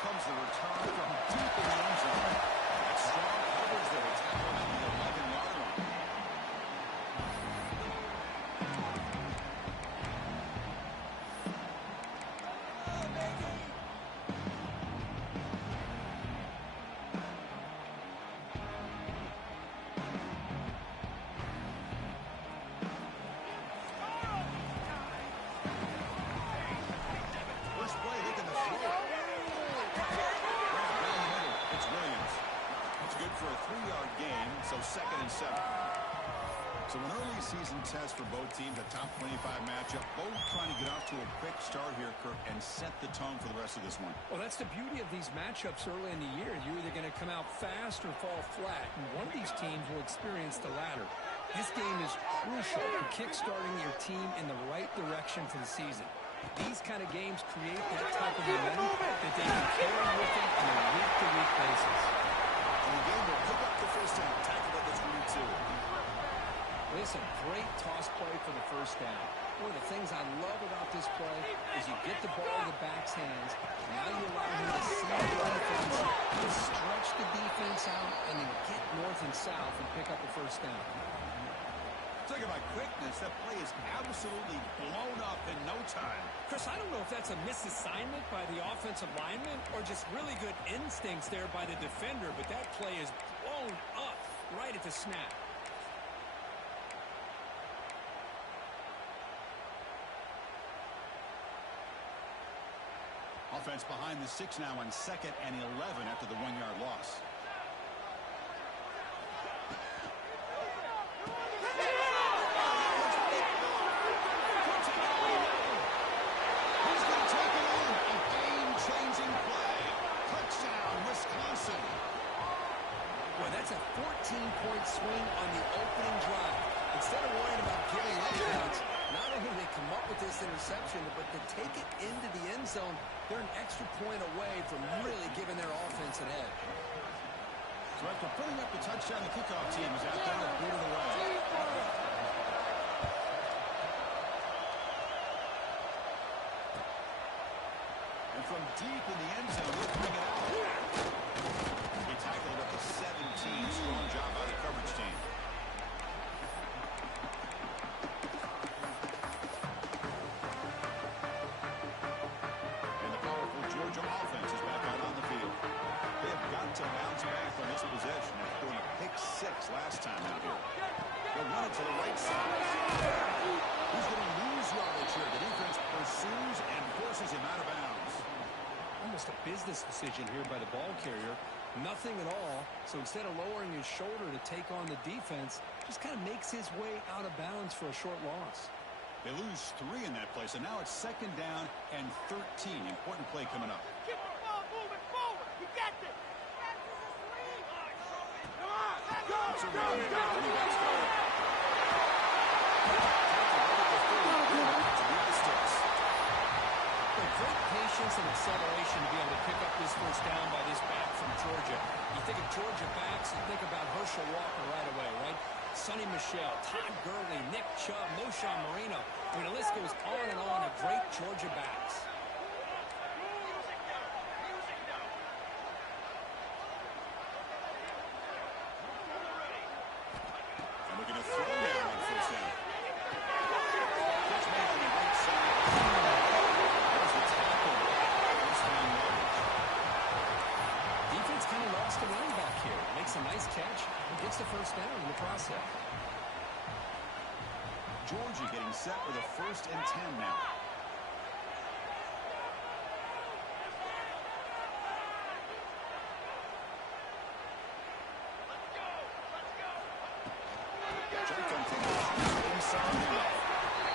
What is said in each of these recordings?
comes the return from deep in the end zone. That's strong coverage there. It's tackled at the 11-yard line. First play, looking to throw it. It's Williams. It's good for a 3-yard gain, so 2nd and 7. So an early season test for both teams, a top 25 matchup. Both trying to get off to a quick start here, Kirk, and set the tone for the rest of this one. Well, that's the beauty of these matchups early in the year. You're either going to come out fast or fall flat, and one of these teams will experience the latter. This game is crucial for kickstarting your team in the right direction for the season. These kind of games create that type of momentum that they can carry with them on a week-to-week basis. And the game will pick up the first down, tackle at the 22. Listen, great toss play for the first down. One of the things I love about this play is you get the ball in the back's hands. Now you allow him to see the defense, to stretch the defense out, and then get north and south and pick up the first down. Talking about quickness, that play is absolutely blown up in no time. Chris, I don't know if that's a misassignment by the offensive lineman or just really good instincts there by the defender, but that play is blown up right at the snap. Offense behind the 6 now on 2nd and 11 after the 1-yard loss. He's going to take it in. A game-changing play. Touchdown, Wisconsin. Boy, that's a 14-point swing on the opening drive. Instead of worrying about giving up points, not only do they come up with this interception, but to take it into the end zone, they're an extra point away from really giving their offense an edge. So after putting up the touchdown, the kickoff team is out there to boot it away. And from deep in the end zone, they'll bring it out. He tackled at the 17. Strong job by the coverage team. Georgia offense is back out on the field. They have got to bounce back on this possession after throwing a pick 6 last time out here. They'll run it to the right side. He's going to lose yardage here. The defense pursues and forces him out of bounds. Almost a business decision here by the ball carrier. Nothing at all. So instead of lowering his shoulder to take on the defense, just kind of makes his way out of bounds for a short loss. They lose 3 in that play, so now it's 2nd down and 13. Important play coming up. Keep the ball moving forward. You got this. Come on, let's go. It's a running back. Running back's going. Great patience and acceleration to be able to pick up this first down by this back from Georgia. You think of Georgia backs, you think about Herschel Walker right away, right? Sonny Michel, Todd Gurley, Nick Chubb, Moshawn Marino. I mean, the list goes on and on of great Georgia backs. And we're going to throw down on first down. Catch made on the right side. There's the tackle. First down yardage. Defense kind of lost the running back here. Makes a nice catch and gets the first down in the process. Georgia getting set with a 1st and 10 now. Shotgun formation inside the left.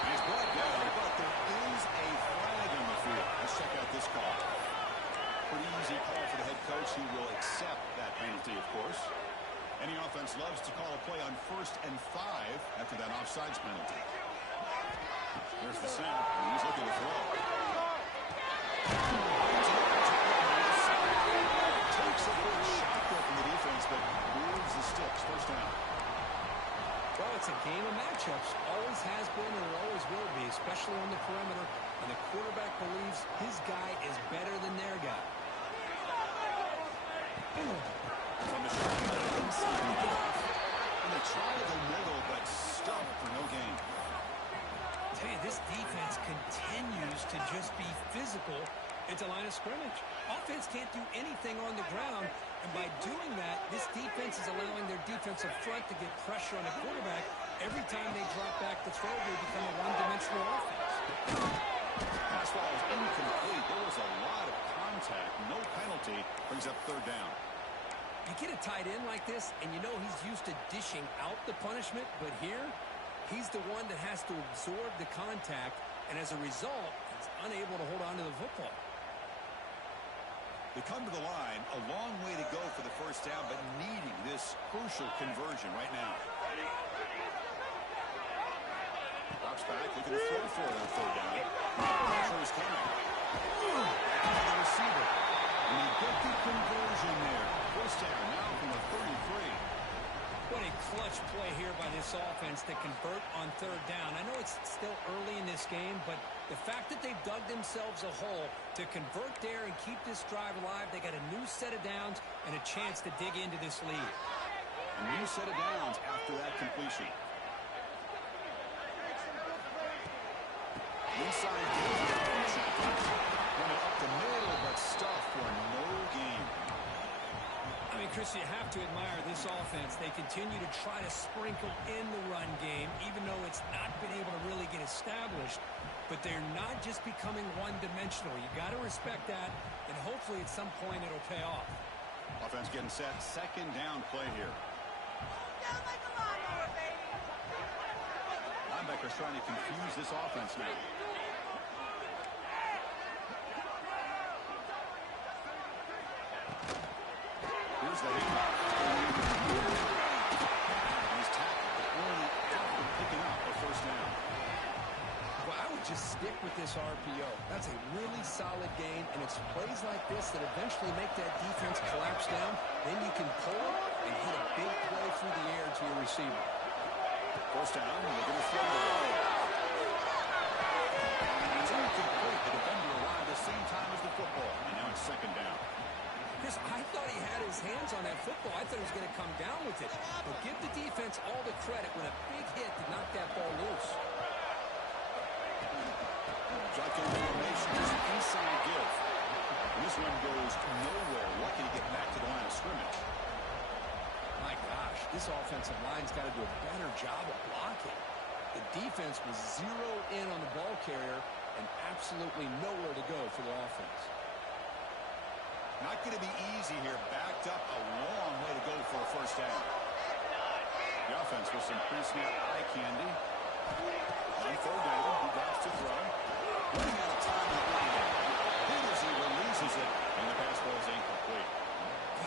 He's brought down, but there is a flag on the field. Let's check out this call. Pretty easy call for the head coach. He will accept that penalty, of course. Any offense loves to call a play on 1st and 5 after that offsides penalty. There's the snap, and he's looking to throw. Takes a big shot there from the defense, but moves the sticks. First down. Well, it's a game of matchups. Always has been and it always will be, especially on the perimeter. And the quarterback believes his guy is better than their guy. From the shotgun inside. And they try the middle, but stuffed for no gain. Tell you, this defense continues to just be physical at the line of scrimmage. Offense can't do anything on the ground, and by doing that, this defense is allowing their defensive front to get pressure on the quarterback. Every time they drop back to throw, they become a one-dimensional offense. Pass ball is incomplete. There was a lot of contact. No penalty. Brings up third down. You get a tight end like this, and you know he's used to dishing out the punishment, but here, he's the one that has to absorb the contact, and as a result, he's unable to hold on to the football. They come to the line, a long way to go for the first down, but needing this crucial conversion right now. Drops back, looking to throw for it on third down. Pressure is coming. The receiver. And they get the conversion there. First down now from the 33. What a clutch play here by this offense to convert on third down. I know it's still early in this game, but the fact that they've dug themselves a hole to convert there and keep this drive alive, they got a new set of downs and a chance to dig into this lead. A new set of downs after that completion. Inside, running up the middle, but stuffed for no gain. I mean, Chris, you have to admire this offense. They continue to try to sprinkle in the run game, even though it's not been able to really get established. But they're not just becoming one-dimensional. You got to respect that, and hopefully at some point it'll pay off. Offense getting set. Second down play here. Linebackers trying to confuse this offense now. Here's the handoff. He's tackled, but only after picking up a first down. Well, I would just stick with this RPO. That's a really solid game, and it's plays like this that eventually make that defense collapse down. Then you can pull it and hit a big play through the air to your receiver. First down, and they're going to throw the ball. It's incomplete. The defender arrived the same time as the football, and now it's second down. Chris, I thought he had his hands on that football. I thought he was going to come down with it. But give the defense all the credit when a big hit to knock that ball loose. Shotgun formation is an inside give. And this one goes nowhere. Lucky to get back to the line of scrimmage. My gosh, this offensive line's got to do a better job of blocking. The defense was zeroed in on the ball carrier and absolutely nowhere to go for the offense. Not going to be easy here. Backed up a long way to go for a first down. The offense with some pre-snap eye candy. On third down, he drops to throw. Running out of time in the line. As he releases it, and the pass ball is incomplete.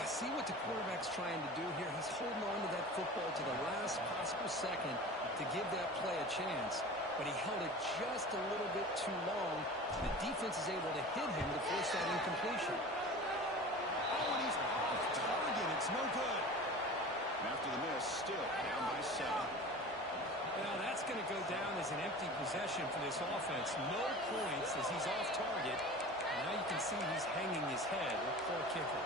See what the quarterback's trying to do here. He's holding on to that football to the last possible second to give that play a chance. But he held it just a little bit too long. The defense is able to hit him to force that incompletion. Oh, and he's off target. It's no good. And after the miss, still down by 7. Well, that's going to go down as an empty possession for this offense. No points as he's off target. Now you can see he's hanging his head. A poor kicker.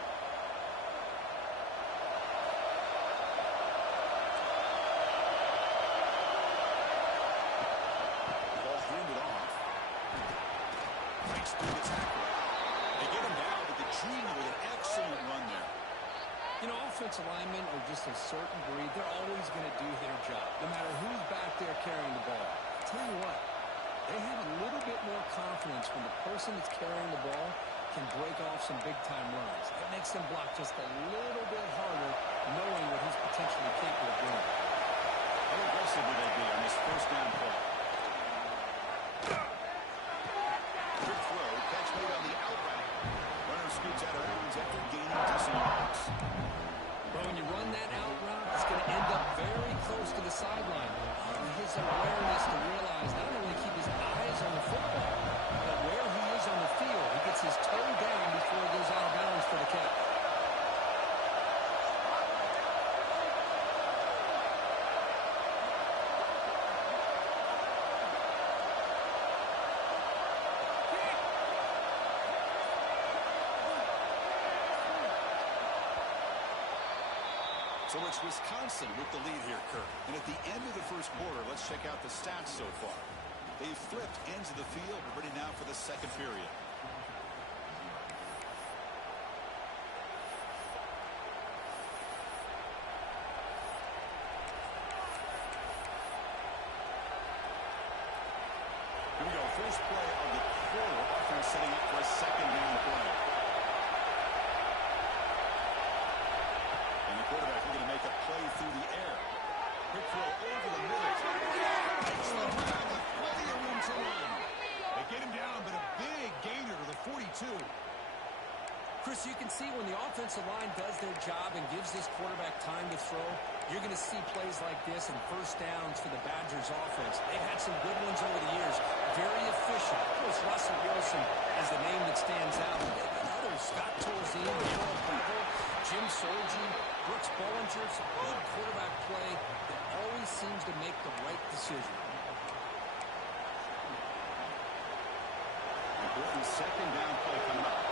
Ball handed off. Breaks through the tackle. They get him down, but the junior with an excellent run there. You know, offensive linemen are just a certain breed. They're always going to do their job, no matter who's back there carrying the ball. I'll tell you what, they have a little bit more confidence when the person that's carrying the ball can break off some big-time runs. That makes them block just a little bit harder, knowing what he's potentially capable of doing. How aggressive will they be on this first down play? Good throw, catch made on the out route. Runner scoots out of bounds after gaining decent yards. Bro, when you run that out route, it's going to end up very close to the sideline. His awareness to realize not only keep his eyes on the football, but where he is on the field. He gets his toe down before he goes out of bounds for the catch. So it's Wisconsin with the lead here, Kirk. And at the end of the first quarter, let's check out the stats so far. They've flipped ends of the field. We're ready now for the second period. Here we go. First play of the quarter. Offense setting up for a second down play. And the quarterback looking to make a play through the air. Quick throw over the middle. Plenty of room to run. They get him down, but a big gainer to the 42. Chris, you can see when the offensive line does their job and gives this quarterback time to throw, you're going to see plays like this and first downs for the Badgers offense. They've had some good ones over the years. Very efficient. Of course, Russell Wilson is the name that stands out. They've got others, Scott Tolzien, Harold Bevel, Jim Sorgi, Brooks Bollinger. Some good quarterback play that always seems to make the right decision. Important second down play coming up.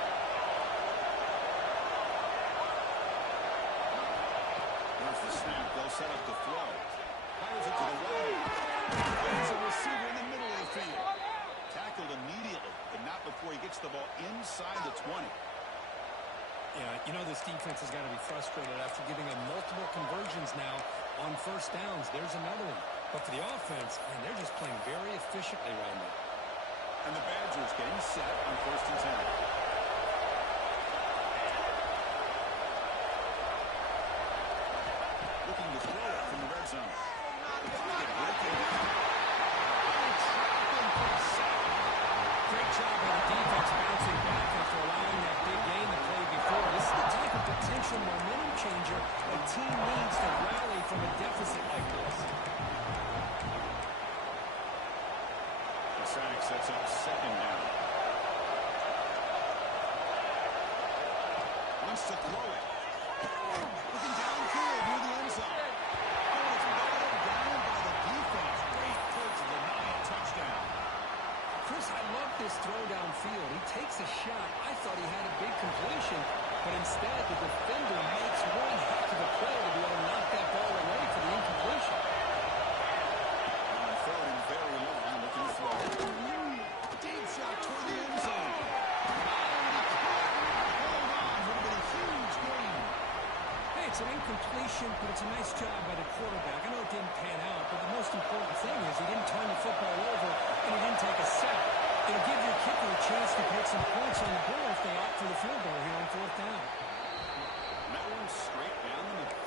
There's the snap. They'll set up the throw. Fires it to the right. There's a receiver in the middle of the field. Tackled immediately, but not before he gets the ball inside the 20. Yeah, you know this defense has got to be frustrated after giving them multiple conversions now on first downs. There's another one. But for the offense, man, they're just playing very efficiently right now. And the Badgers getting set on first and 10. Looking to throw it from the red zone. The pocket breaking down. Great job by the defense bouncing back after allowing that big gain the play before. This is the type of potential momentum changer a team needs to rally from a deficit like this. The sack sets up second down. Wants to throw it. Looking downfield near the end zone. Oh, it's batted down by the defense. Great pull to the 9 touchdown. Chris, I love this throw downfield. He takes a shot. I thought he had a big completion, but instead the defender makes one heck of a play to be able to knock that ball away for the incompletion. On third and very long, looking to throw. Deep shot toward the end zone. Hold on, would have been a huge gain. Hey, it's an incompletion, but it's a nice job by the quarterback. I know it didn't pan out, but the most important thing is he didn't turn the football over and he didn't take a sack. It'll give your kicker a chance to put some points on the board if they opt for the field goal here on fourth down. And that one's straight down the middle.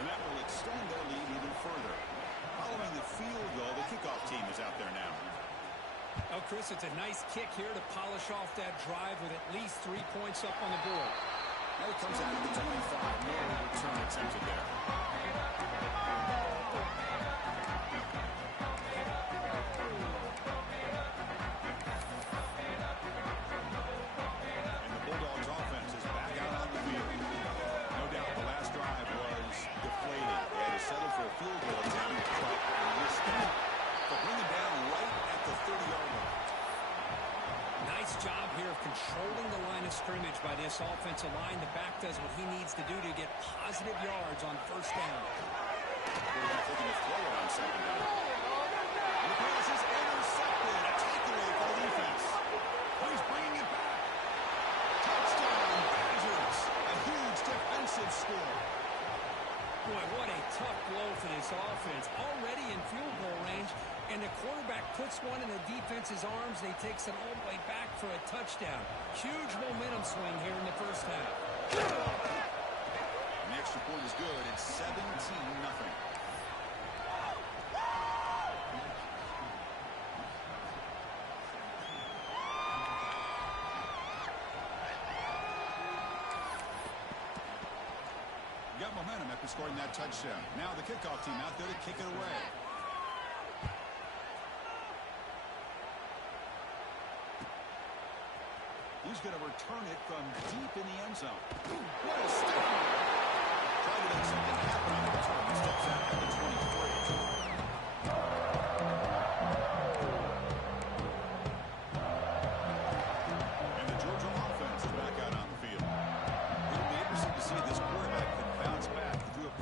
And that will extend their lead even further. Following the field goal, the kickoff team is out there now. Oh, Chris, it's a nice kick here to polish off that drive with at least 3 points up on the board. Now it comes out of the 25. No return attempted there. And the Bulldogs offense is back out on the field. No doubt the last drive was deflating. They had to settle for a field goal attempt, but missed it. But bring it down right at the 30-yard line. Nice job here of controlling the line of scrimmage by this offensive line. The back does what he needs to do to get positive yards on first down. Quarterback looking to throw it on second down. And the pass is intercepted. A takeaway for the defense. Oh, he's bringing it back. Touchdown, Badgers. A huge defensive score. Boy, what a tough blow for this offense. Already in field goal range, and the quarterback puts one in the defense's arms, and he takes it all the way back for a touchdown. Huge momentum swing here in the first half. And the extra point is good. It's 17-0. Got momentum after scoring that touchdown. Now the kickoff team out there to kick it away. He's going to return it from deep in the end zone. What a step! Trying to make something happen on the return. He steps out at the 23. And the Georgia offense is back out on the field. It'll be interesting to see if this quarterback can bounce back. He threw a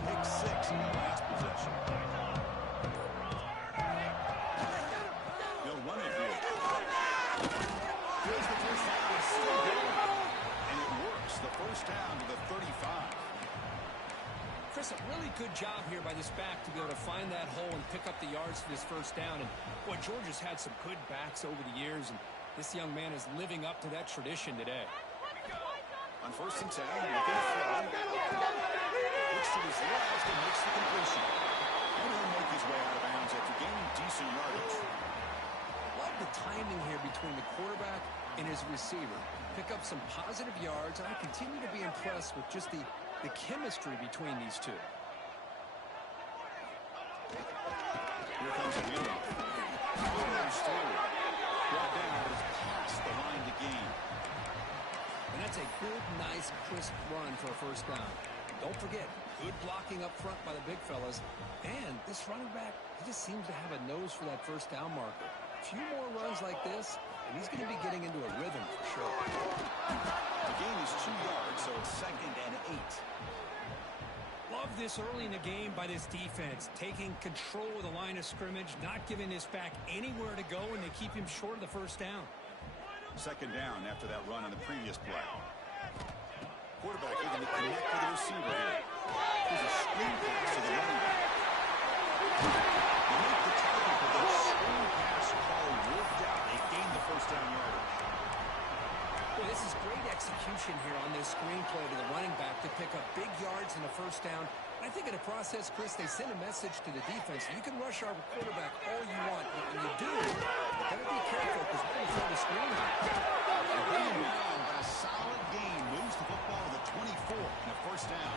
Chris, a really good job here by this back to be able to find that hole and pick up the yards for this first down. And, boy, Georgia's had some good backs over the years, and this young man is living up to that tradition today. On 1st and 10, looking to throw. Looks to his left and makes the completion. And he'll make his way out of bounds after gaining decent yardage. Love the timing here between the quarterback and his receiver. Pick up some positive yards, and I continue to be impressed with just the chemistry between these two. Here comes a handoff. Goes through. Brought down is past the line to gain. And that's a good, nice, crisp run for a first down. Don't forget, good blocking up front by the big fellas. And this running back, he just seems to have a nose for that first down marker. A few more runs like this, and he's going to be getting into a rhythm for sure. The gain is 2 yards, so it's 2nd and 8. Love this early in the game by this defense, taking control of the line of scrimmage, not giving this back anywhere to go, and they keep him short of the first down. 2nd down after that run on the previous play. Quarterback looking to connect with the receiver here. Here's a screen pass to the running back. They make the tackle for the screen pass call worked out. They gained the first down yardage. Well, this is great execution here on this screen play to the running back to pick up big yards in the first down. I think in the process, Chris, they send a message to the defense. You can rush our quarterback all you want, but when you do, you better be careful because we're going to throw the screen out. But a solid gain moves the football to the 24 and a first down.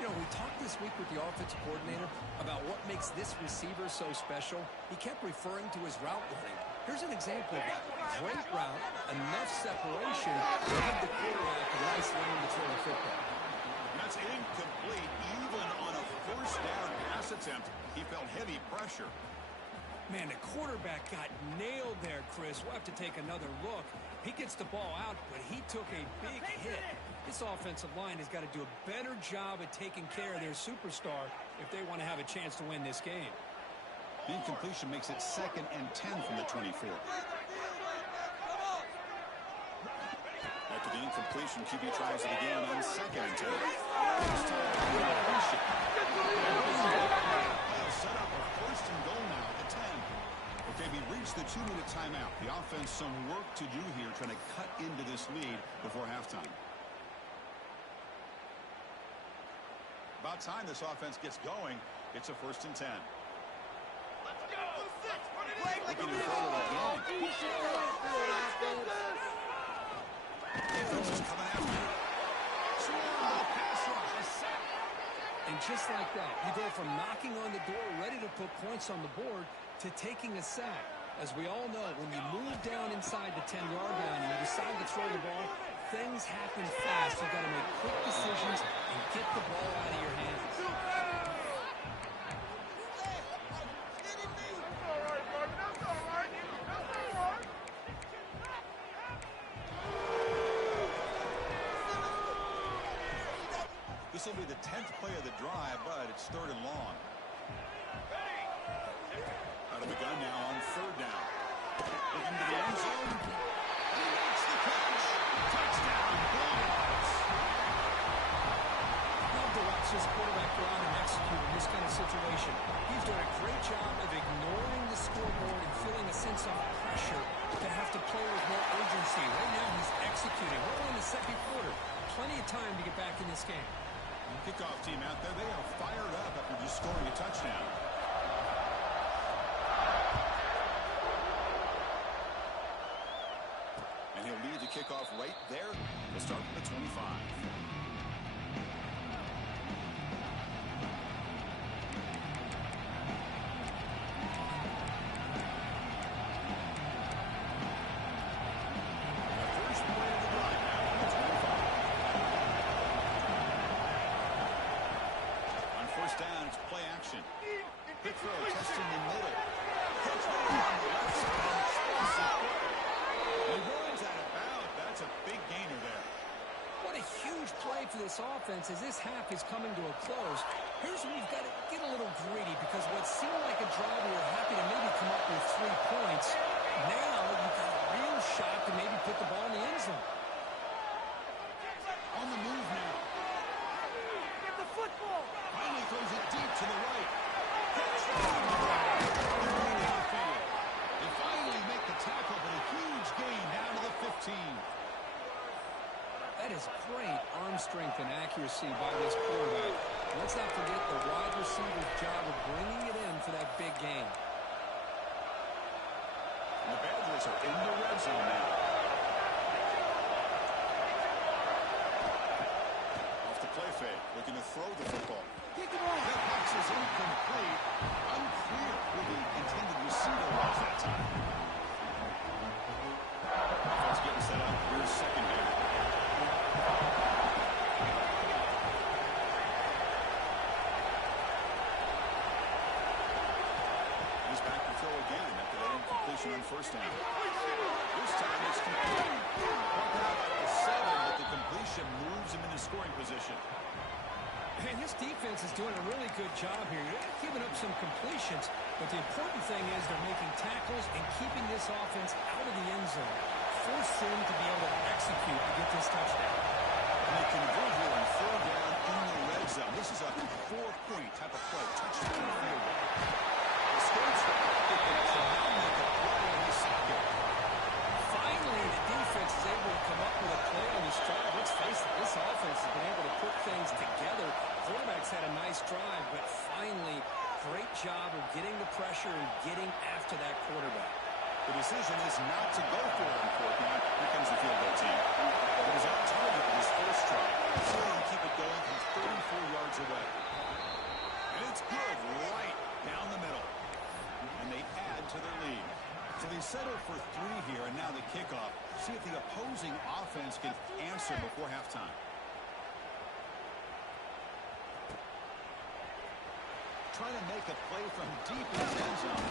You know, we talked this week with the offensive coordinator about what makes this receiver so special. He kept referring to his route running. Here's an example of that. Great route, enough separation to give the quarterback a nice lane to throw the football. That's incomplete. Even on a first down pass attempt, he felt heavy pressure. Man, the quarterback got nailed there, Chris. We'll have to take another look. He gets the ball out, but he took a big hit. This offensive line has got to do a better job at taking care of their superstar if they want to have a chance to win this game. The incompletion makes it 2nd and 10 from the 24. After the incompletion, QB tries it again on 2nd and 10. This time, incompletion. They'll set up a 1st and goal now at the 10. Okay, we reached the 2-minute timeout. The offense some work to do here, trying to cut into this lead before halftime. About time this offense gets going. It's a 1st and 10. Looking to throw it again. Defense is coming after him. And just like that, you go from knocking on the door, ready to put points on the board, to taking a sack. As we all know, when you move down inside the 10-yard line and you decide to throw the ball, things happen fast. You've got to make quick decisions and get the ball out of your hands. This will be the 10th play of the drive, but it's 3rd and long. Out of the gun now on 3rd down. Looking to the end zone. He makes the catch. Touchdown, Bulldogs. Love to watch this quarterback go out and execute in this kind of situation. He's doing a great job of ignoring the scoreboard and feeling a sense of pressure to have to play with more urgency. Right now he's executing. We're in the 2nd quarter. Plenty of time to get back in this game. Kickoff team out there, they are fired up after just scoring a touchdown. And he'll lead the kickoff right there. We'll start from the 25. Quick throw, testing the middle. Catch on the left side. He runs out of bounds. That's a big gainer there. What a huge play for this offense as this half is coming to a close. Here's where you've got to get a little greedy because what seemed like a drive, we were happy to maybe come up with 3 points. Now you've got a real shot to maybe put the ball in the end zone. On the move now. Get the foot strength and accuracy by this quarterback. Let's not forget the wide receiver's job of bringing it in for that big game. The Badgers are in the red zone now. Off the play fake, looking to throw the football. That pass is incomplete. Unclear who the intended receiver was that time. Let's get set up. Here's second down. He's back to throw again after that incompletion on first down. This time it's complete. Walking out at the 7, but the completion moves him into scoring position. And this defense is doing a really good job here. You're not giving up some completions, but the important thing is they're making tackles and keeping this offense out of the end zone. Force them to be able to execute to get this touchdown. And they convert here on 4 down in the red zone. This is a 4-point type of play. Touchdown field goal. The States can now make a play on this second. Finally, the defense is able to come up with a play on this drive. Let's face it, this offense has been able to put things together. Quarterback's had a nice drive, but finally, great job of getting the pressure and getting after that quarterback. The decision is not to go for it on 4th down. Here comes the field goal team. It was on target with his first try. So he can keep it going from 34 yards away. And it's good right down the middle. And they add to their lead. So they settle for 3 here, and now the kickoff. See if the opposing offense can answer before halftime. Trying to make a play from deep in his end zone.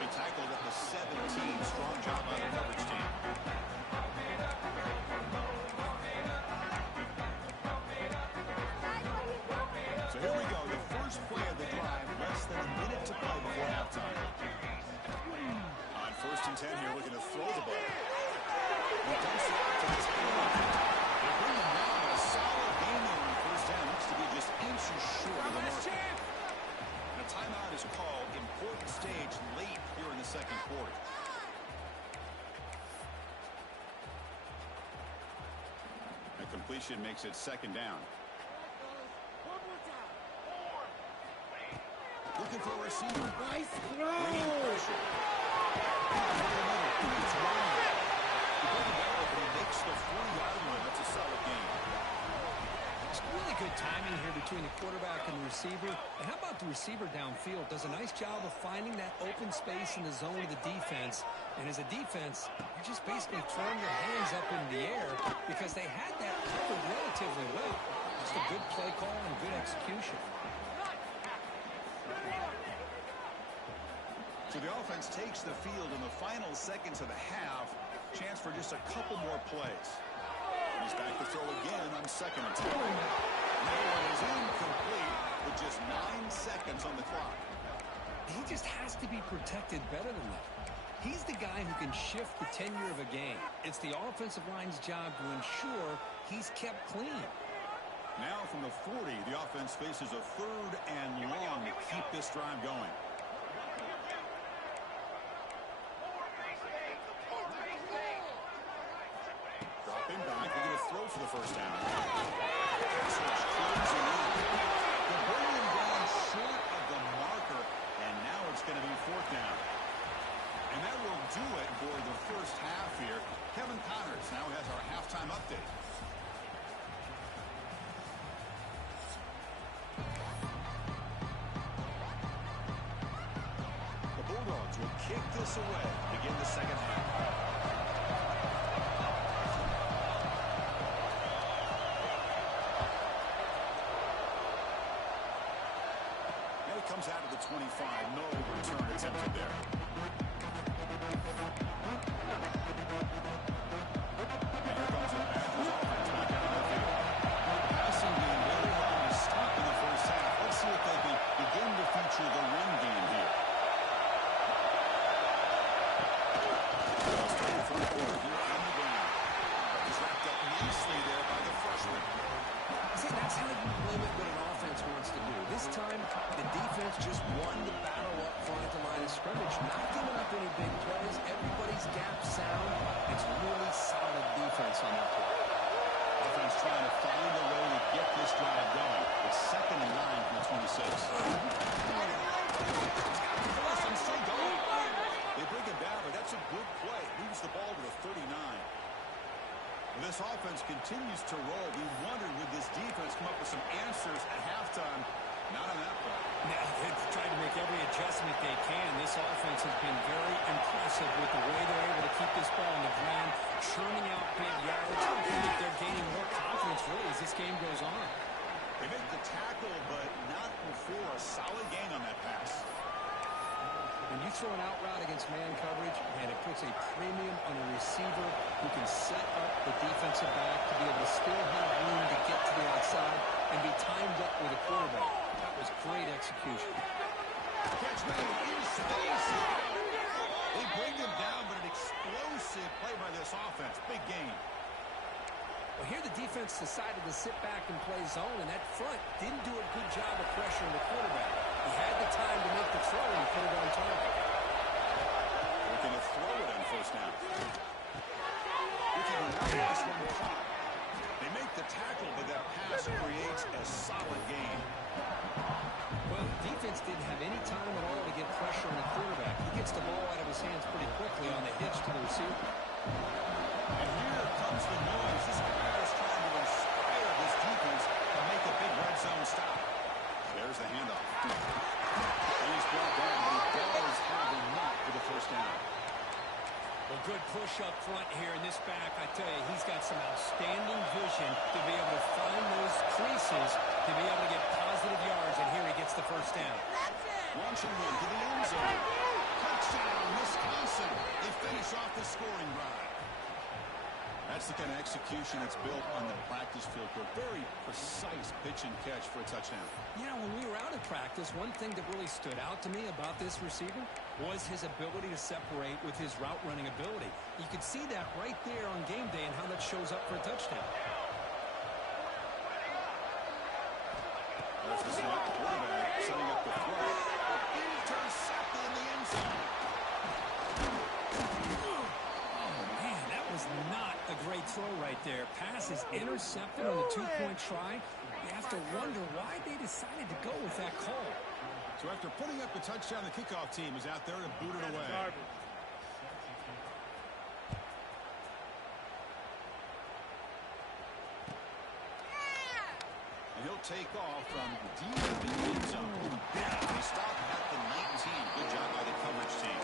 He tackled at the 17. Strong job by the coverage team. So here we go. The first play of the drive. Less than a minute to play before halftime. On 1st and 10 here, looking to throw the ball. He dumps it out to the 10. They bring him down, but a solid game there on 1st down. Looks to be just inches short of the mark. A timeout is called. Important stage late here in the second quarter. A completion makes it 2nd down. Looking for a receiver. Nice throw. Bringing pressure. It's wide. He doesn't go, but he makes the 40-yard line. That's a solid game. It's really good timing here between the quarterback and the receiver. And how about the receiver downfield? Does a nice job of finding that open space in the zone of the defense. And as a defense, you're just basically throwing your hands up in the air because they had that covered relatively well. Just a good play call and good execution. So the offense takes the field in the final seconds of the half. Chance for just a couple more plays. He's back to throw again on 2nd and 10. Now it is incomplete with just 9 seconds on the clock. He just has to be protected better than that. He's the guy who can shift the tenure of a game. It's the offensive line's job to ensure he's kept clean. Now from the 40, the offense faces a 3rd and long to keep this drive going. Dropping back, we're going to throw for the 1st down. Switch closing in. They're bringing him down short of the marker, and now it's going to be 4th down. And that will do it for the first half here. Kevin Connors now has our halftime update. The Bulldogs will kick this away, begin the second half. Comes out of the 25. No return attempted there. And here comes the Badgers offense back out of the field. Passing game very hard to stop in the first half. Let's see if they can begin to feature the run game here. Starting the 3rd quarter here on the ground. He's wrapped up nicely there by the freshman. See, that's how you limit what an offense wants to do. This time, the defense just won the battle up front at the line of scrimmage. Not giving up any big plays. Everybody's gap sound. It's really solid defense on that play. Offense trying to find a way to get this drive going. It's 2nd and 9 from the 26. First and still going. They bring him down, but that's a good play. Moves the ball to the 39. This offense continues to roll. We wondered, would this defense come up with some answers at halftime? Not on that play. Now, they've tried to make every adjustment they can. This offense has been very impressive with the way they're able to keep this ball on the ground, churning out big yards. I think they're gaining more confidence, really, as this game goes on. They make the tackle, but not before a solid gain on that pass. When you throw an out route against man coverage, and it puts a premium on a receiver who can set up the defensive back to be able to still have room to get to the outside and be timed up with a quarterback. That was great execution. Catch made in space. They bring him down, but an explosive play by this offense. Big gain. Well, here the defense decided to sit back and play zone, and that front didn't do a good job of pressuring the quarterback. He had the time to make the throw, and he put it on target. Looking to throw it on first down. Looking to run this one caught. They make the tackle, but that pass creates a solid gain. Well, the defense didn't have any time at all to get pressure on the quarterback. He gets the ball out of his hands pretty quickly on the hitch to the receiver. And here comes the noise. This guy is trying to inspire this defense to make a big red zone stop. There's the handoff. He's brought down, but he does have the knock for the first down. Well, good push up front here in this back. I tell you, he's got some outstanding vision to be able to find those creases, to be able to get positive yards, and here he gets the first down. Launching one to the end zone. Touchdown, Wisconsin. They finish off the scoring drive. That's the kind of execution that's built on the practice field. A very precise pitch and catch for a touchdown. You know, when we were out at practice, one thing that really stood out to me about this receiver was his ability to separate with his route running ability. You could see that right there on game day and how that shows up for a touchdown. There's the snap. Quarterback setting up the throw. Intercepted in the end zone. Not a great throw right there. Pass is intercepted on the two-point try. You have to wonder why they decided to go with that call. So after putting up the touchdown, the kickoff team is out there to boot it away. And he'll take off from deep in the end zone. They stop at the 19. Good job by the coverage team.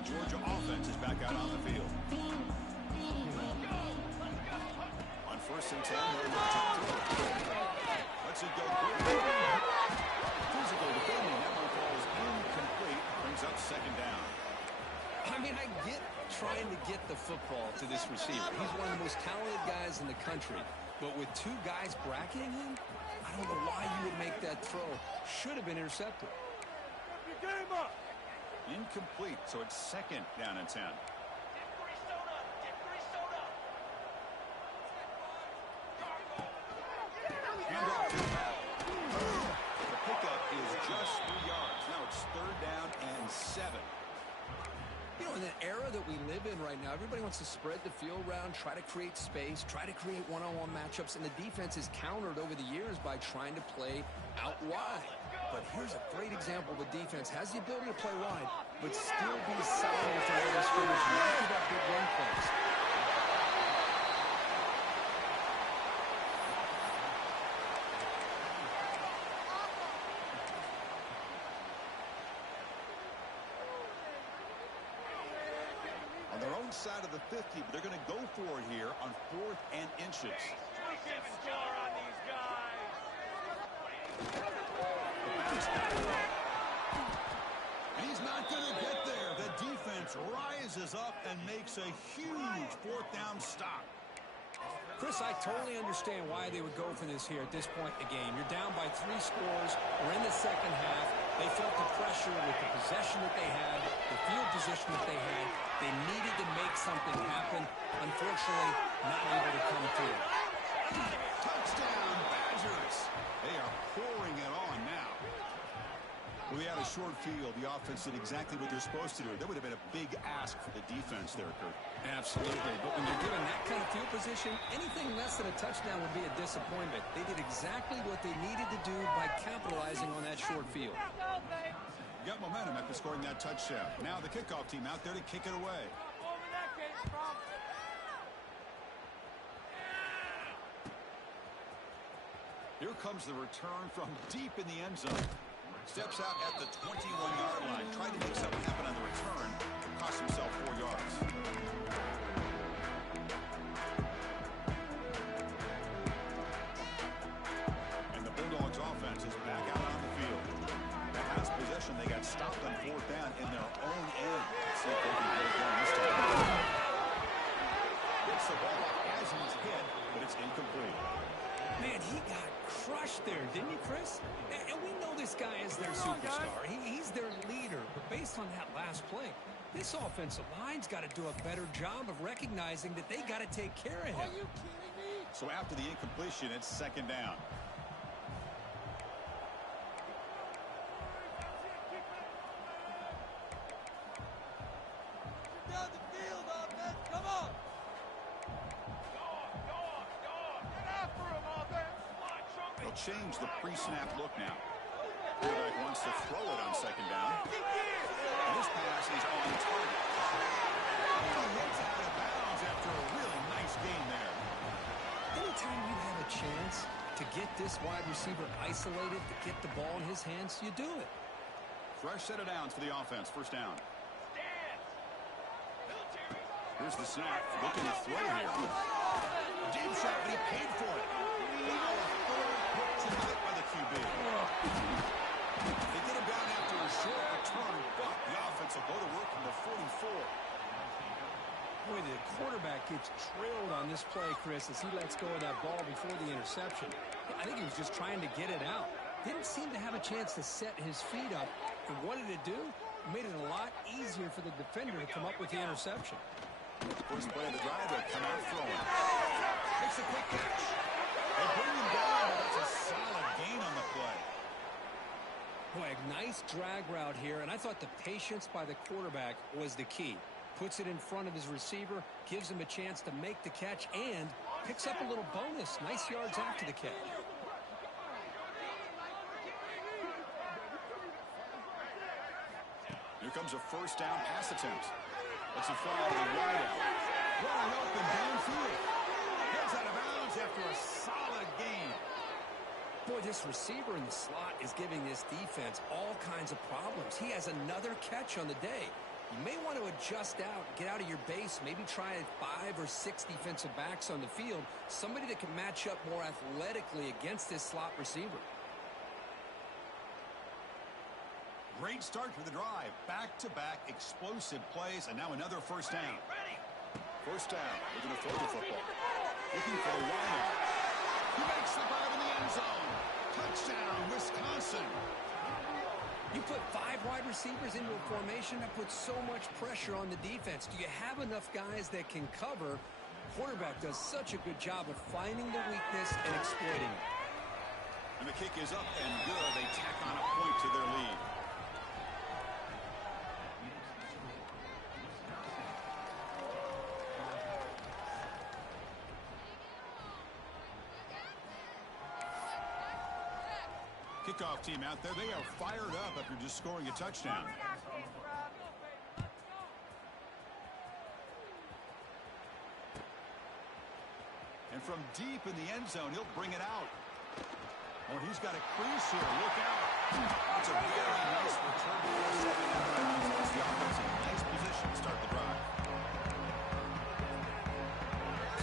Georgia offense is back out on the field. On 1st and 10, let's it go quick. Physical defending. That one falls incomplete. Brings up 2nd down. I mean, I get trying to get the football to this receiver. He's one of the most talented guys in the country. But with two guys bracketing him, I don't know why you would make that throw. Should have been intercepted. Game up. Incomplete, so it's 2nd down and 10. Handoff to the back. The pickup is just 3 yards. Now it's 3rd down and 7. You know, in the era that we live in right now, everybody wants to spread the field around, try to create space, try to create one-on-one matchups, and the defense is countered over the years by trying to play out wide. But here's a great example of a defense has the ability to play wide, but still be solid with the line of scrimmage, not give up big run plays. On their own side of the 50, but they're going to go for it here on 4th and inches. We can score on these guys. And he's not going to get there. The defense rises up and makes a huge 4th down stop. Chris, I totally understand why they would go for this here at this point in the game. You're down by 3 scores. We're in the 2nd half. They felt the pressure with the possession that they had, the field position that they had. They needed to make something happen. Unfortunately, not able to come through. Touchdown, Badgers. They are pouring it on now. Well, we had a short field. The offense did exactly what they're supposed to do. That would have been a big ask for the defense there, Kurt. Absolutely. But when you're given that kind of field position, anything less than a touchdown would be a disappointment. They did exactly what they needed to do by capitalizing on that short field. You got momentum after scoring that touchdown. Now the kickoff team out there to kick it away. Here comes the return from deep in the end zone. Steps out at the 21-yard line. Tried to make something happen on the return. Cost himself 4 yards. And the Bulldogs offense is back out on the field. That last possession, they got stopped on 4th down in their own end. Let's see if they can get it going this time. Gets the ball off as he's hit, but it's incomplete. Man, he got crushed there, didn't you, Chris? And we know this guy is their superstar. He's their leader. But based on that last play, this offensive line's got to do a better job of recognizing that they got to take care of him. Are you kidding me? So after the incompletion, it's 2nd down. Down the field, offense. Come on. They'll change the pre-snap look now. Quarterback wants to throw it on 2nd down. And this pass is on target. He hits out of bounds after a really nice gain there. Anytime you have a chance to get this wide receiver isolated, to get the ball in his hands, you do it. Fresh set of downs for the offense. 1st down. Here's the snap. Looking to throw here. Deep shot, but he paid for it. Wow, a 4th put tonight by the QB. They get him down after a short return, but the offense will go to work from the 44. Boy, the quarterback gets drilled on this play, Chris, as he lets go of that ball before the interception. I think he was just trying to get it out. Didn't seem to have a chance to set his feet up. And what did it do? Made it a lot easier for the defender to come up with the interception. First play of the drive, they'll come out throwing. Makes a quick catch. They bring him down, but that's a solid gain on the play. Boy, a nice drag route here, and I thought the patience by the quarterback was the key. Puts it in front of his receiver, gives him a chance to make the catch, and picks up a little bonus. Nice yards after the catch. Here comes a 1st down pass attempt. That's a fly to the wide out. Running open downfield. Heads out of bounds after a solid gain. Boy, this receiver in the slot is giving this defense all kinds of problems. He has another catch on the day. You may want to adjust out, get out of your base, maybe try 5 or 6 defensive backs on the field, somebody that can match up more athletically against this slot receiver. Great start for the drive. Back-to-back explosive plays, and now another 1st down. 1st down. They're going to throw the football. Looking for a wideout. He makes the grab in the end zone. Touchdown, Wisconsin. You put 5 wide receivers into a formation, that puts so much pressure on the defense. Do you have enough guys that can cover? Quarterback does such a good job of finding the weakness and exploiting it. And the kick is up and good. They tack on a point to their lead. Kickoff team out there. They are fired up after just scoring a touchdown. And from deep in the end zone, he'll bring it out. Oh, he's got a crease here. Look out. It's a very nice return before stepping out of bounds. That's the offense in a nice position to start the drive.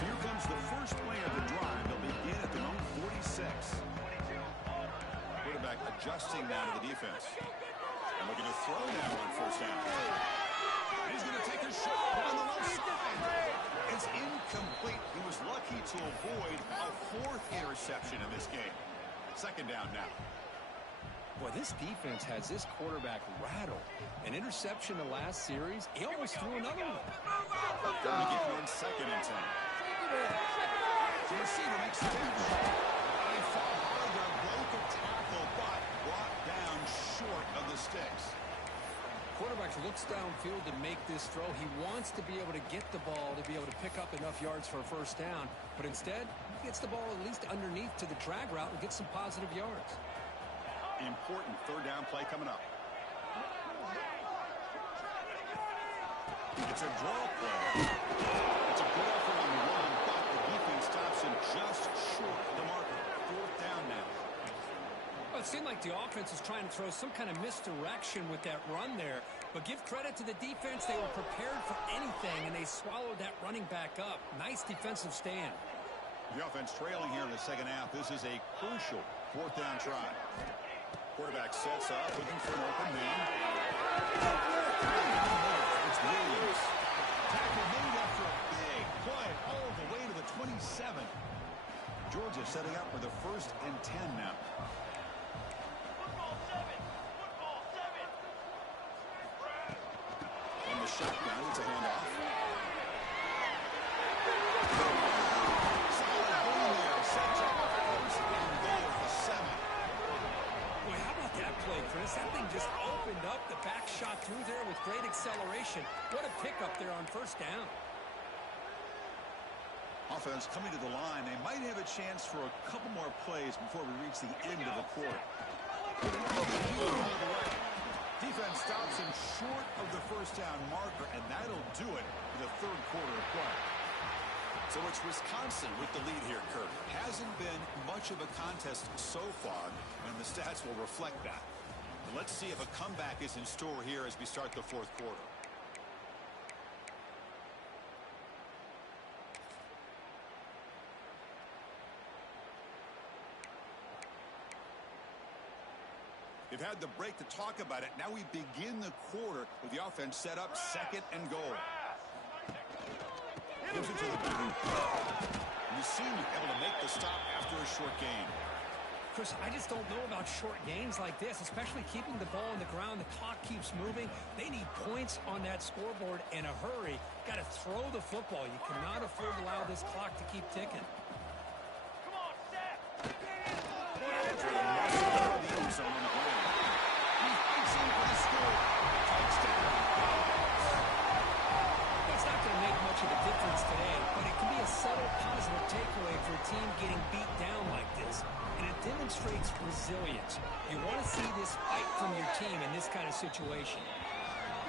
So here comes the first play of the drive. They'll begin at their own 46. Quarterback adjusting now to the defense. And looking to throw now on 1st down. And he's going to take a shot on the left side. It's incomplete. He was lucky to avoid a 4th interception in this game. 2nd down now. Boy, this defense has this quarterback rattled. An interception the last series. He almost threw another one. Again on 2nd and 10. So receiver makes the catch. They fought hard there, broke a tackle, but brought down short of the sticks. Quarterback looks downfield to make this throw. He wants to be able to get the ball to be able to pick up enough yards for a first down. But instead, he gets the ball at least underneath to the drag route and gets some positive yards. Important third down play coming up. It's a draw play. It's a good effort on the run, but the defense stops him just short of the marker. Fourth down now. Well, it seemed like the offense was trying to throw some kind of misdirection with that run there. But give credit to the defense. They were prepared for anything, and they swallowed that running back up. Nice defensive stand. The offense trailing here in the second half. This is a crucial fourth down try. Quarterback sets up, looking for an open man. It's Williams. Tackle made after a big play all the way to the 27. Georgia setting up for the 1st and 10 now. From the shotgun, it's a handoff. Solid boom there. Sets up a 1st and goal for 7. Boy, how about that play, Chris? That thing just opened up. The back shot through there with great acceleration. What a pickup there on first down. Offense coming to the line. They might have a chance for a couple more plays before we reach the end of the quarter. Defense stops him short of the first down marker, and that'll do it for the third quarter of play. So it's Wisconsin with the lead here, Kirk. Hasn't been much of a contest so far, and the stats will reflect that. But let's see if a comeback is in store here as we start the fourth quarter. They've had the break to talk about it. Now we begin the quarter with the offense set up 2nd and goal. Gives it to the boot. You seem able to make the stop after a short gain. Chris, I just don't know about short gains like this, especially keeping the ball on the ground. The clock keeps moving. They need points on that scoreboard in a hurry. Got to throw the football. You cannot afford to allow this clock to keep ticking. Come on, Seth. That's not going to make much of a difference today, but it can be a subtle positive takeaway for a team getting beat down like this. And it demonstrates resilience. You want to see this fight from your team in this kind of situation.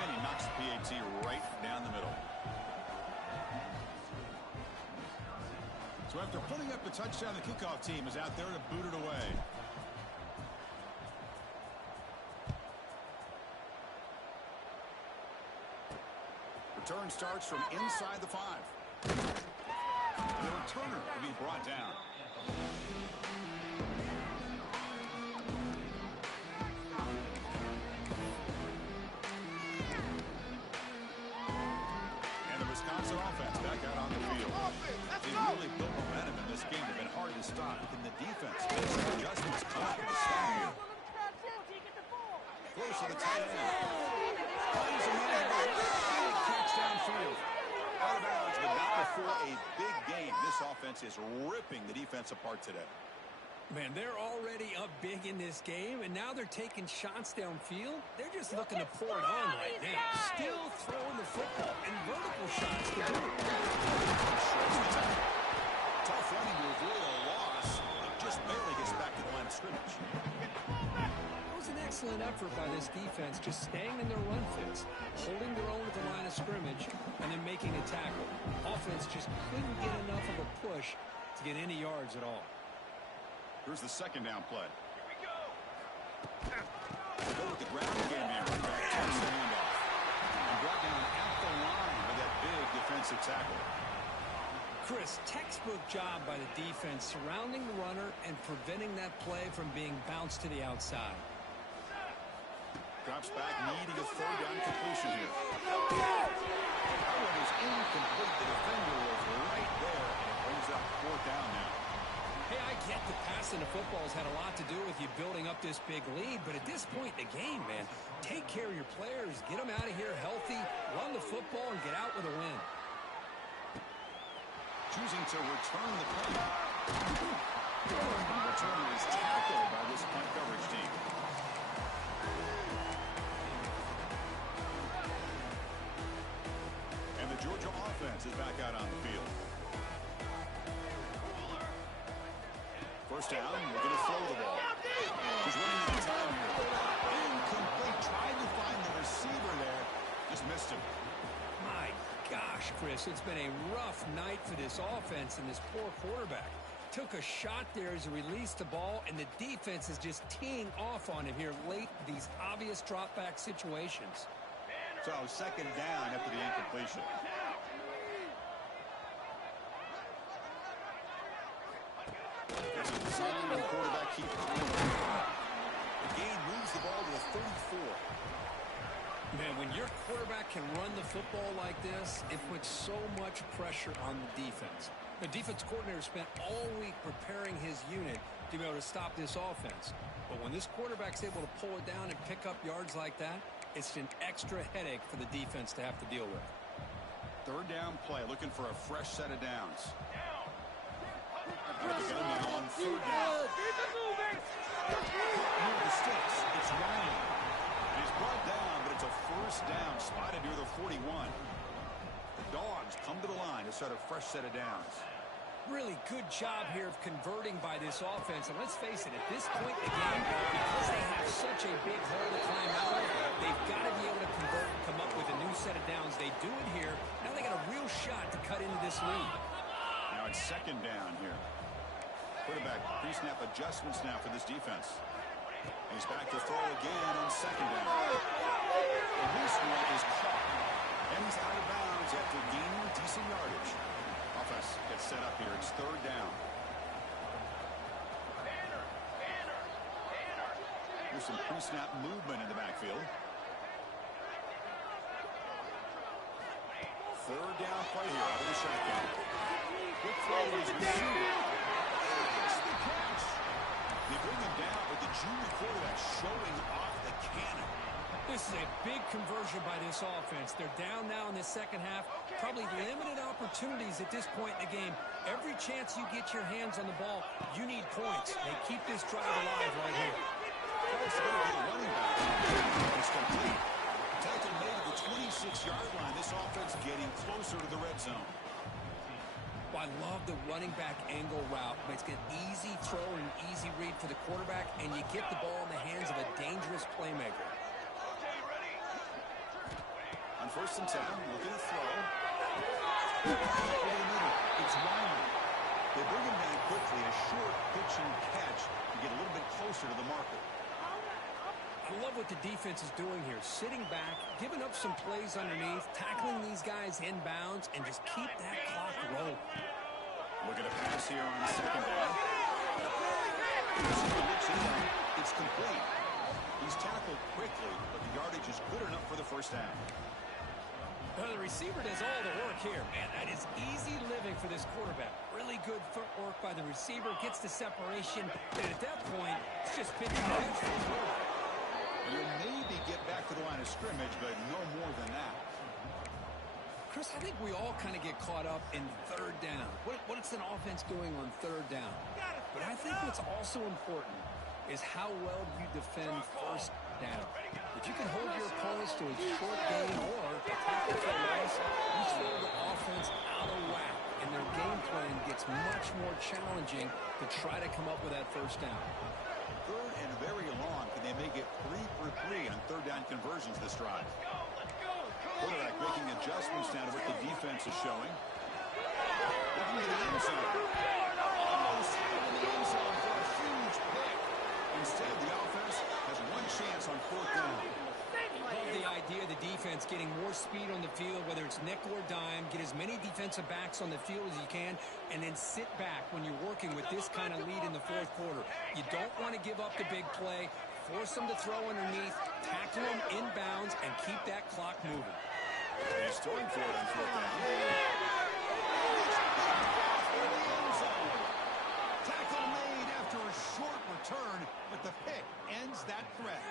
And he knocks the PAT right down the middle. So after putting up the touchdown, the kickoff team is out there to boot it away. Return starts from inside the 5. And the returner will be brought down. And the Wisconsin offense back out on the field. They really built momentum in this game. They've been hard to stop. Can the defense make some adjustments come to the start here? Close to the tight end. Plays a man. Big catch downfield. Out of bounds, but not before a big game. This offense is ripping the defense apart today. Man, they're already up big in this game, and now they're taking shots downfield. They're just looking to pour it on right now. Still throwing the football and vertical shots to boot. Tough running to avoid a loss. It just barely gets back to the line of scrimmage. It was an excellent effort by this defense, just staying in their run fits, holding their own at the line of scrimmage, and then making a tackle. Offense just couldn't get enough of a push to get any yards at all. Here's the second down play. Here we go. Go with the ground game here. Takes the handoff. And brought down at the line with that big defensive tackle. Chris, textbook job by the defense surrounding the runner and preventing that play from being bounced to the outside. Drops back, needing a third down completion here. That one is incomplete. The defender was right there, and it brings up fourth down now. Hey, I get the passing of football has had a lot to do with you building up this big lead, but at this point in the game, man, take care of your players, get them out of here healthy, run the football, and get out with a win. choosing to return the punt. The return is tackled by this punt coverage team. And the Georgia offense is back out on the field. First down, we're going to throw the ball. He's running out of time here. Incomplete. Tried to find the receiver there. Just missed him. My gosh, Chris, it's been a rough night for this offense and this poor quarterback. Took a shot there as he released the ball, and the defense is just teeing off on him here late in these obvious drop-back situations. So second down after the incompletion. There's a design on the quarterback keep. The gain moves the ball to the 34. Man, when your quarterback can run the football like this, it puts so much pressure on the defense. The defense coordinator spent all week preparing his unit to be able to stop this offense. But when this quarterback's able to pull it down and pick up yards like that, it's an extra headache for the defense to have to deal with. Third down play, looking for a fresh set of downs. The gun now on third down. Near the sticks, it's Ryan. He's brought down, but it's a first down, spotted near the 41. The Dogs come to the line to start a fresh set of downs. Really good job here of converting by this offense. And let's face it, at this point in the game, because they have such a big hole to climb out of, they've got to be able to convert and come up with a new set of downs. They do it here. Now they got a real shot to cut into this lead. Now it's second down here. Quarterback pre-snap adjustments now for this defense. He's back to throw again on second down. And this one is caught. And he's out of bounds after gaining decent yardage. Offense gets set up here. It's third down. There's some pre-snap movement in the backfield. Third down play here out of the shotgun. Quick throw to his receiver. That's the catch. They bring him down with the junior quarterback showing off the cannon. This is a big conversion by this offense. They're down now in the second half. Probably limited opportunities at this point in the game. Every chance you get your hands on the ball, you need points. They keep this drive alive right here. It's going to be the running back. It's complete. Tackle made at the 26-yard line. This offense getting closer to the red zone. I love the running back angle route. It's an easy throw and an easy read for the quarterback, and you get the ball in the hands of a dangerous playmaker. On first and 10, looking to throw. Over the middle, it's Ryan. They bring him down quickly, a short pitch and catch to get a little bit closer to the marker. I love what the defense is doing here. Sitting back, giving up some plays underneath, tackling these guys inbounds, and just keep that clock rolling. Look at a pass here on second down. It's complete. He's tackled quickly, but the yardage is good enough for the first down. Well, the receiver does all the work here. Man, that is easy living for this quarterback. Really good footwork by the receiver, gets the separation, and at that point, it's just pitching the pitch for the quarterback. You'll maybe get back to the line of scrimmage, but no more than that. Chris, I think we all kind of get caught up in third down. What's an offense doing on third down? But I think what's also important is how well you defend first down. If you can hold your opponents to a short gain or a tackle for loss, you throw the offense out of whack, and their game plan gets much more challenging to try to come up with that first down. Third and very long. Can they make it 3 for 3 on third down conversions this drive? Quarterback making adjustments now to what the defense is showing. Looking to the end zone. Almost in the end zone for a huge pick. Instead, the offense has one chance on fourth down. Love the idea of the defense getting more speed on the field, whether it's nickel or dime, get as many defensive backs on the field as you can, and then sit back when you're working with this kind of lead in the fourth quarter. You don't want to give up the big play, force them to throw underneath, tackle them inbounds, and keep that clock moving. He's throwing for it on fourth down. Tackle made after a short return, but the pick ends that threat.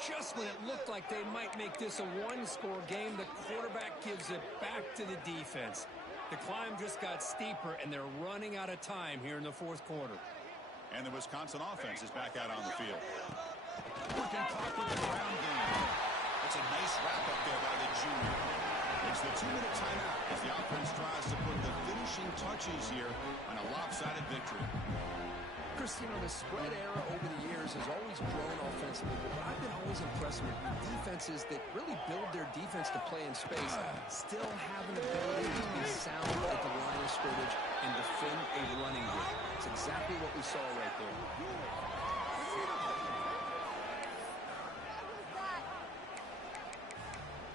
Just when it looked like they might make this a one-score game, the quarterback gives it back to the defense. The climb just got steeper, and they're running out of time here in the fourth quarter. And the Wisconsin offense is back out on the field. Working clock with the ground game. It's a nice wrap-up there by the junior. It's the 2-minute timeout as the offense tries to put the finishing touches here on a lopsided victory. Chris, you know, the spread era over the years has always grown offensively, but I've been always impressed with defenses that really build their defense to play in space, still have an ability to be sound at the line of scrimmage and defend a running game. It's exactly what we saw right there.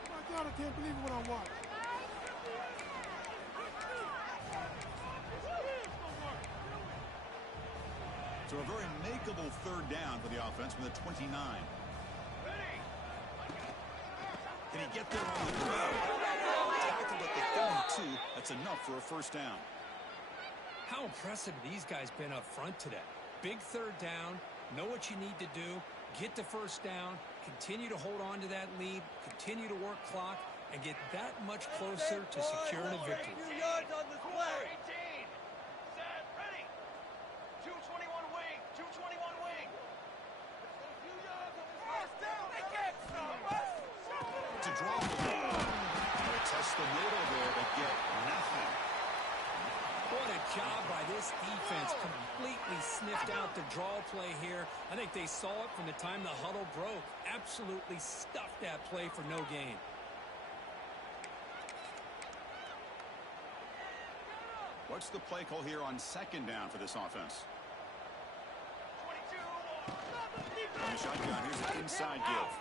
Oh my God, I can't believe what I'm watching. So a very makeable third down for the offense from the 29. Can he get there on the ground? Tackled at the 32. That's enough for a first down. How impressive these guys been up front today. Big third down, know what you need to do, get the first down, continue to hold on to that lead, continue to work clock, and get that much closer to securing a victory. Yards on the play. 18. Set. Ready. 221 wing. 221 wing. To draw. Test the middle there, but get nothing. What a job by this defense. Completely sniffed out the draw play here. I think they saw it from the time the huddle broke. Absolutely stuffed that play for no gain. What's the play call here on second down for this offense? 22. On the shotgun, here's an inside give.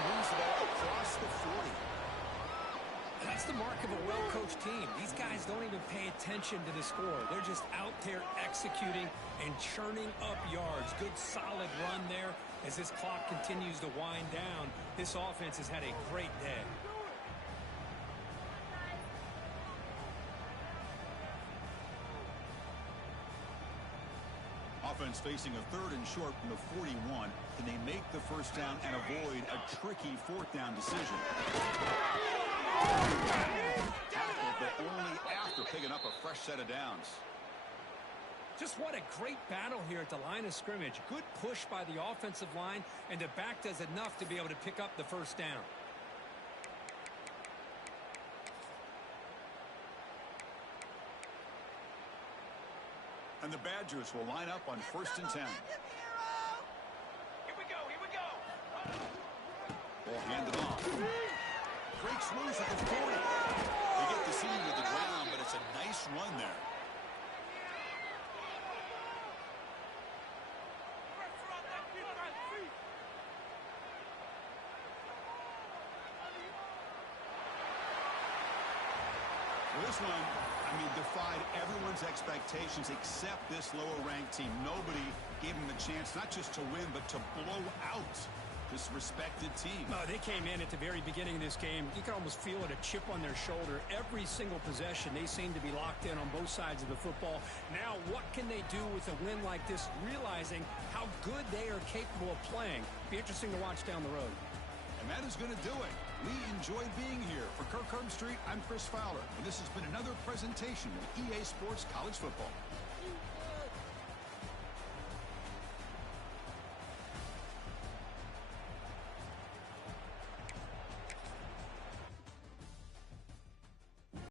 Moves the ball across the 40. That's the mark of a well-coached team. These guys don't even pay attention to the score. They're just out there executing and churning up yards. Good, solid run there as this clock continues to wind down. This offense has had a great day. Offense facing a third and short from the 41. Can they make the first down and avoid a tricky fourth down decision? Tackled, but only after picking up a fresh set of downs. Just what a great battle here at the line of scrimmage. Good push by the offensive line, and the back does enough to be able to pick up the first down. And the Badgers will line up on 1st and 10. Here we go. Here we go. Ball handed off. Breaks loose at the 40. They get the seam to the ground, but it's a nice run there. Well, this one, I mean, defied everyone's expectations except this lower-ranked team. Nobody gave them the chance not just to win, but to blow out this respected team. No, they came in at the very beginning of this game. You can almost feel it, a chip on their shoulder. Every single possession, they seem to be locked in on both sides of the football. Now, what can they do with a win like this, realizing how good they are capable of playing? Be interesting to watch down the road. And that is going to do it. We enjoyed being here. For Kirk Street, I'm Chris Fowler, and this has been another presentation of EA Sports College Football.